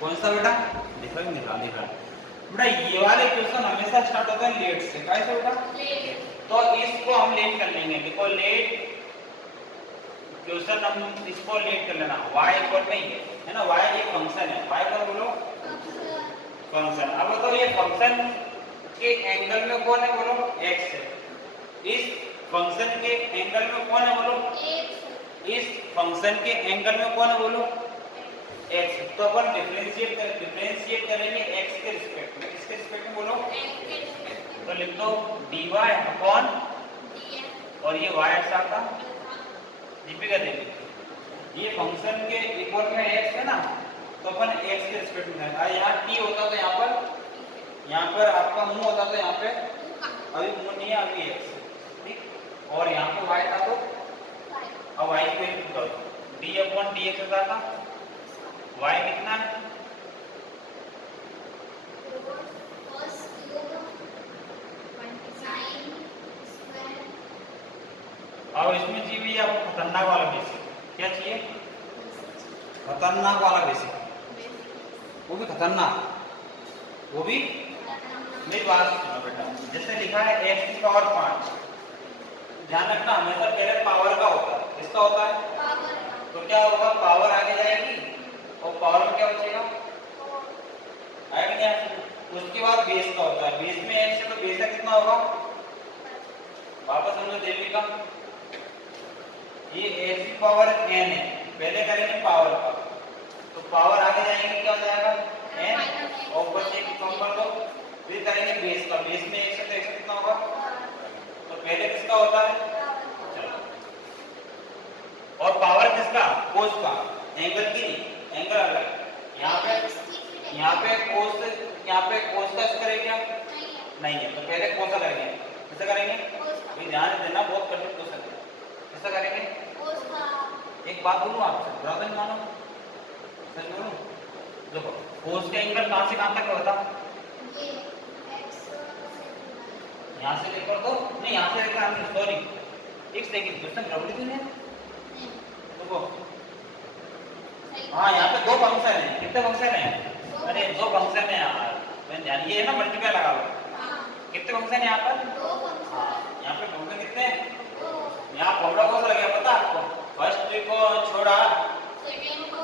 कौन सा बेटा? लिख रहा बेटा, ये वाले क्वेश्चन हमेशा स्टार्ट होता है लेट से। कैसे बेटा? लेट। तो इसको हम लेट कर लेंगे। देखो लेट क्वेश्चन, हम इसको लेट कर लेना। y इक्वल में ही है ना, y एक फंक्शन है। y का बोलो फंक्शन। अब बताओ ये फंक्शन के एंगल में कौन है बोलो? x है। इस फंक्शन के एंगल में कौन है बोलो? x। इस फंक्शन के एंगल में कौन है बोलो? x। तो अपन डिफरेंशिएट करेंगे x के रिस्पेक्ट में। किसके रिस्पेक्ट में बोलो? x के रिस्पेक्ट में। तो लिख दो dy अपॉन dx, और ये y एक्स आपका दीपिका देवी। ये फंक्शन के इक्वल में x है ना, तो अपन x के रिस्पेक्ट में है। यहाँ t होता तो यहाँ पर आपका मुंह होता तो यहाँ पे, अभी मुंह नहीं है, अभी x, ठीक। और यहाँ पे y था तो अब y को इनपुट करो, d अपॉन dx होता था। y कितना है? और इसमें चाहिए आपको खतरनाक वाला बेसिक। क्या चाहिए? खतरनाक वाला बेसिक। वो भी खतरनाक, वो भी। मेरी बात सुनो बेटा, जैसे लिखा है x की पावर 5, ध्यान रखना हमेशा पहले पावर का होता है। किसका होता है? पावर। तो क्या होगा? पावर आगे जाएगी और पावर में क्या बचेगा? आएगा नहीं। उसके बाद बेस का होता है। बेस में x है तो बेस का कितना होगा? वापस समझो देवी का, ये x की पावर n है। पहले करेंगे पावर का, तो पावर आगे जाएंगे क्या हो जाएगा? n, और ऊपर से एक कम कर दो। फिर करेंगे बेस का, बेस में x है तो x कितना होगा? तो पहले किसका होता है? चलो, और पावर किसका? कोस का, एंगल की नहीं, एंगल अलग। यहाँ पे कोस का स्क्वायर है क्या? नहीं है। तो पहले कोस का करेंगे। कैसे करेंगे? अभी ध्यान देना, बहुत कठिन क्वेश्चन है। कैसा करेंगे? एक बात बोलूं आपसे, बुरा नहीं मानो, सच बोलूं। देखो कोस का एंगल कहां से कहां तक होता? ये x यहां से लेकर तो नहीं, यहां से लेकर हम, सॉरी, एक सेकंड, क्वेश्चन गड़बड़ी तो नहीं है? देखो हाँ, यहाँ पे दो फंक्शन है। कितने फंक्शन है? अरे दो फंक्शन है यार, मैं ध्यान, ये है ना मल्टीप्लाई लगा लो। कितने फंक्शन है यहाँ पर? दो फंक्शन। हाँ, यहाँ पे फंक्शन कितने हैं? यहाँ फॉर्मूला कौन सा लगेगा पता है आपको? फर्स्ट को छोड़ा सेकंड को,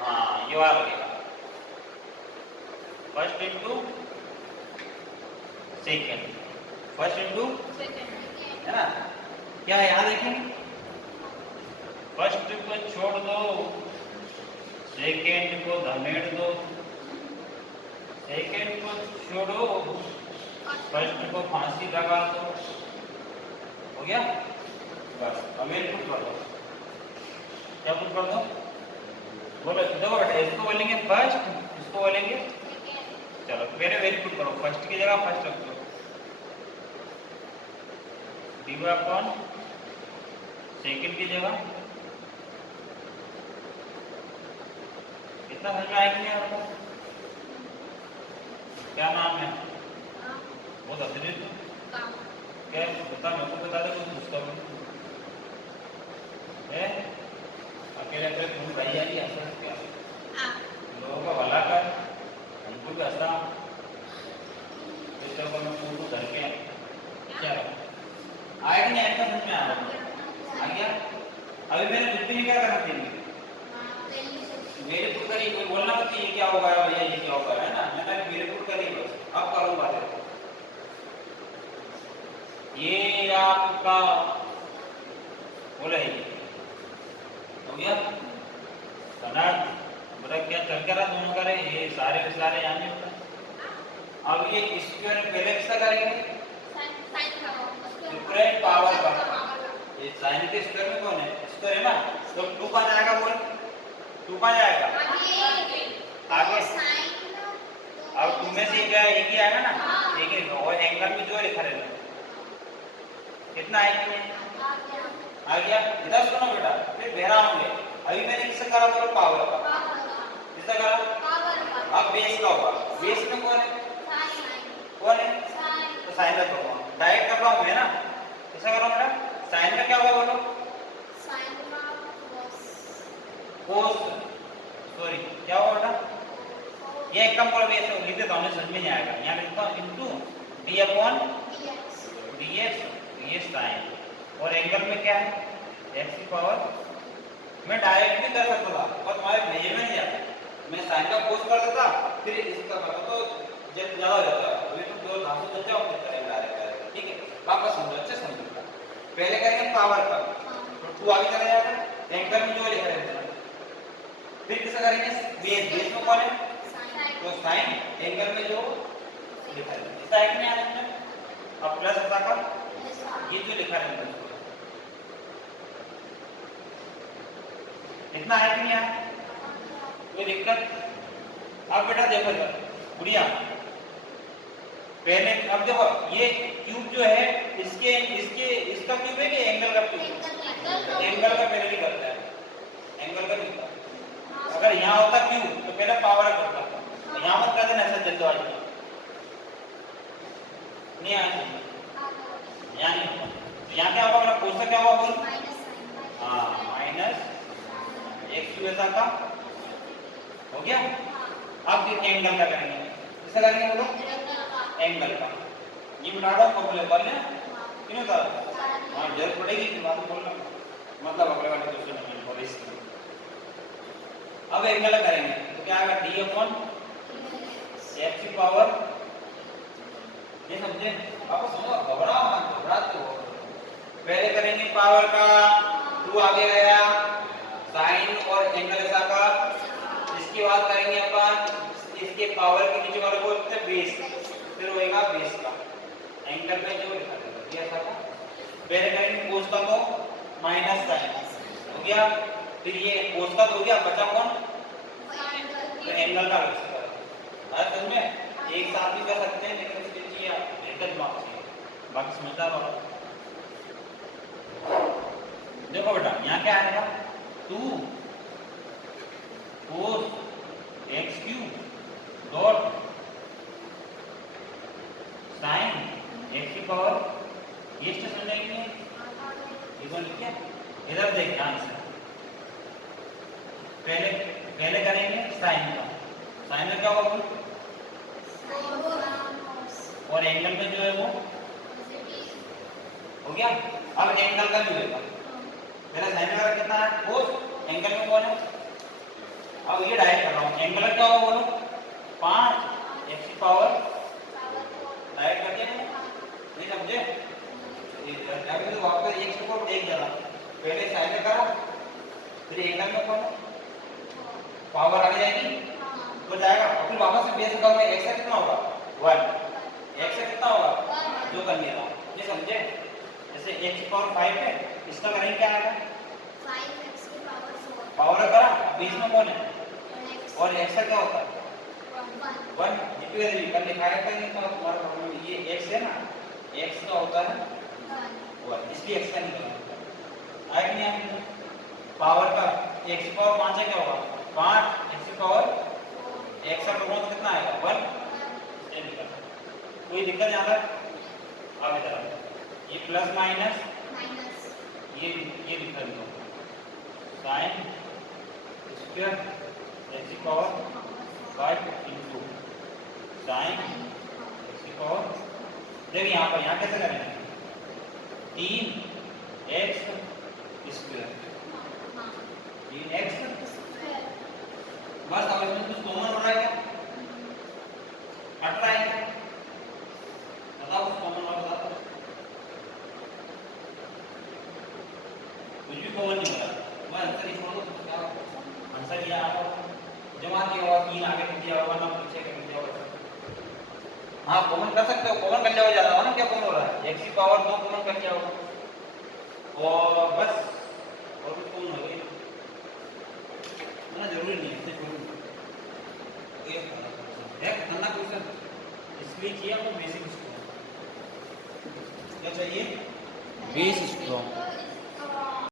हाँ ये वाला लगेगा, first into second, first into second, है ना। क्या है यहाँ देखें, फर्स्ट को छोड़ दो, सेकंड को धमेड़ दो, सेकंड को छोड़ो, फर्स्ट को फांसी लगा दो। हो गया बस। अब ये पुट कर दो। क्या पुट कर दो? बोलो देखो बेटा, इसको बोलेंगे फर्स्ट, इसको बोलेंगे, चलो मेरे वेरी पुट करो। फर्स्ट की जगह फर्स्ट रख दो, dy अपॉन सेकंड की जगह। कितना समझ में आएगा नहीं आपको? क्या नाम है? बहुत अतिरिक्त क्या बता, मेरे को बता दे कुछ उसका है। अकेले अकेले तुम भाई यारी ऐसा क्या? लोगों का भला कर, हमको भी हंसा, इस तरह मैं पूछूं घर के क्या आएगा नहीं? ऐसा समझ में आ गया? अभी मैंने कुछ भी नहीं क्या करना चाहिए, मेरे पुट करी, कोई बोलना मत ये क्या होगा भैया, ये क्या होगा, है ना। मैंने मेरे पुट करी, बस अब करूंगा। ये आपका बोला है, हो गया कनाड बड़ा क्या चल कर रहा दोनों करे, ये सारे के सारे यहाँ में होता। अब ये स्क्वायर पहले किसका करेंगे? डिफरेंट पावर का। ये साइन के स्क्वायर में कौन है? स्क्वायर है ना, तो 2 का जाएगा, बोल 2 का जाएगा आगे। अब 2 में से क्या एक ही आएगा ना, एक ही, और एंगल में जो लिखा रहेगा कितना है? आ गया। इधर सुनो बेटा, फिर बहरा होंगे। अभी मैंने किससे करा बोलो? पावर का। किससे करा? अब बेस का होगा। बेस में कौन है? कौन है? तो साइन का होगा। डायरेक्ट कर रहा हूँ मैं ना, किससे कर रहा हूँ बेटा? साइन का क्या होगा बोलो? कोस, सॉरी क्या होगा बेटा? ये एक कम करो, ऐसे लिख देता हूँ, समझ में नहीं आएगा। यहाँ लिखता हूँ into D upon dx sine, और एंगल में क्या है x की पावर। मैं डायरेक्ट भी कर सकता था और तुम्हारे भैया में नहीं जाता, मैं साइन का कोस कर देता, फिर इसका मतलब तो जब ज्यादा हो जाता। अभी तुम दो धातु चल जाओ, फिर करेंगे डायरेक्ट, ठीक है। वापस समझो, अच्छे समझो। पहले करेंगे पावर का, तो 2 आगे चला जाएगा, एंगल में जो लिखा रहता है। फिर किसे करेंगे, बेस, बेस में कौन है, तो साइन, एंगल में जो लिखा है इसका एक नहीं आ रहा है। अब प्लस होता का ये जो लिखा है इतना है कि नहीं है, कोई दिक्कत। अब बेटा देखो गुड़िया, पहले अब देखो ये क्यूब जो है इसके इसके इसका क्यूब है कि एंगल का क्यूब, एंगल का पहले नहीं करता है, एंगल का नहीं करता। अगर यहाँ होता क्यूब तो पहले पावर करता, यहाँ मत कर देना ऐसा जल्दबाजी नहीं आया, यहाँ नहीं होगा। तो यहाँ क्या होगा, कोष्टक क्या होगा बोल, हाँ माइनस एक्स क्यू ऐसा का हो गया। अब फिर एंगल का करेंगे, किसका करेंगे बोलो, एंगल का। ये बता दो फॉर्मूले कर ले, क्यों होता हाँ जरूरत पड़ेगी कि बात बोलना, मतलब अगले वाले क्वेश्चन में और इस। अब एंगल करेंगे तो क्या आएगा, डी अपॉन एक्स की पावर, ये समझे। आपको समझो, घबराओ मत, घबराते हो। पहले करेंगे पावर का, 2 आगे गया, साइन और एंगल ऐसा का। इसके बाद करेंगे अपन इसके पावर के नीचे वाले को बेस, फिर होएगा बेस का, एंगल में जो लिखा है ये ऐसा का। पहले करेंगे कोस का को माइनस साइन हो गया, फिर ये कोस का हो गया, बचा कौन, तो एंगल का लग सकता है। समझ में एक साथ भी कर सकते हैं, लेकिन इसके लिए बेहतर दिमाग चाहिए, बाकी समझदार हो। देखो बेटा यहाँ क्या आएगा, 2 cos x cube dot sine x की पावर, ये स्टेशन लेंगे इधर लिखे, इधर देख ध्यान से। पहले करेंगे साइन का, साइन में क्या होगा और एंगल में जो है वो हो गया। अब एंगल का भी होगा, पहले साइन का कितना है कोस, एंगल में कौन है, अब ये डायरेक्ट कर रहा हूँ, एंगल क्या होगा बोलो 5 एक्स की पावर, डायरेक्ट करते हैं नहीं समझे। अभी तो वापस एक्स को देख जरा, पहले साइन में करा, फिर एंगल में कौन पावर आ जाएगी तो जाएगा, और फिर वापस से बेस करोगे, एक्स का कितना होगा 1, एक्स का कितना होगा जो कर लिया, ये समझे। जैसे एक्स की पावर 5 है, इसका करेंगे क्या आएगा 5x की पावर 4, पावर करा, बीच में कौन है और एक्स का क्या होता है 1, जितने कल लिखाया था ये तो तुम्हारा प्रॉब्लम, ये एक्स है ना, एक्स का होता है 1, इसलिए एक्स का निकलना आया कि नहीं आया। पावर का एक्स की पावर 5 है, क्या होगा 5 एक्स की पावर, एक्स का प्रॉब्लम कितना आएगा 1, ये निकलना। कोई दिक्कत यहाँ तक आगे चला, ये प्लस माइनस ये लिखा दो साइन स्क्वायर एक्स की पावर 5 इंटू साइन एक्स की पावर। देखिए यहाँ पर, यहाँ कैसे करेंगे 3x स्क्वायर, 3x बस। अब इसमें कुछ कॉमन हो रहा है क्या, हट रहा है क्या, बताओ कुछ कॉमन और बताओ, कुछ भी कॉमन नहीं हो रहा, मैं आंसर ही छोड़ दो, क्या आंसर ये आपको जमा किया होगा, 3 आगे लिख दिया होगा ना, पीछे कर दिया होगा। हाँ कॉमन कर सकते हो, कॉमन कर लिया हो ज्यादा हो ना, क्या कॉमन हो रहा है x की पावर 2 कॉमन कर लिया होगा और बस, और कुछ कॉमन हो गई ना, जरूरी नहीं है इतने छोड़ ये है खतरनाक क्वेश्चन, इसलिए किया हमने बेसिक स्ट्रॉन्ग। क्या चाहिए बेस स्ट्रॉन्ग।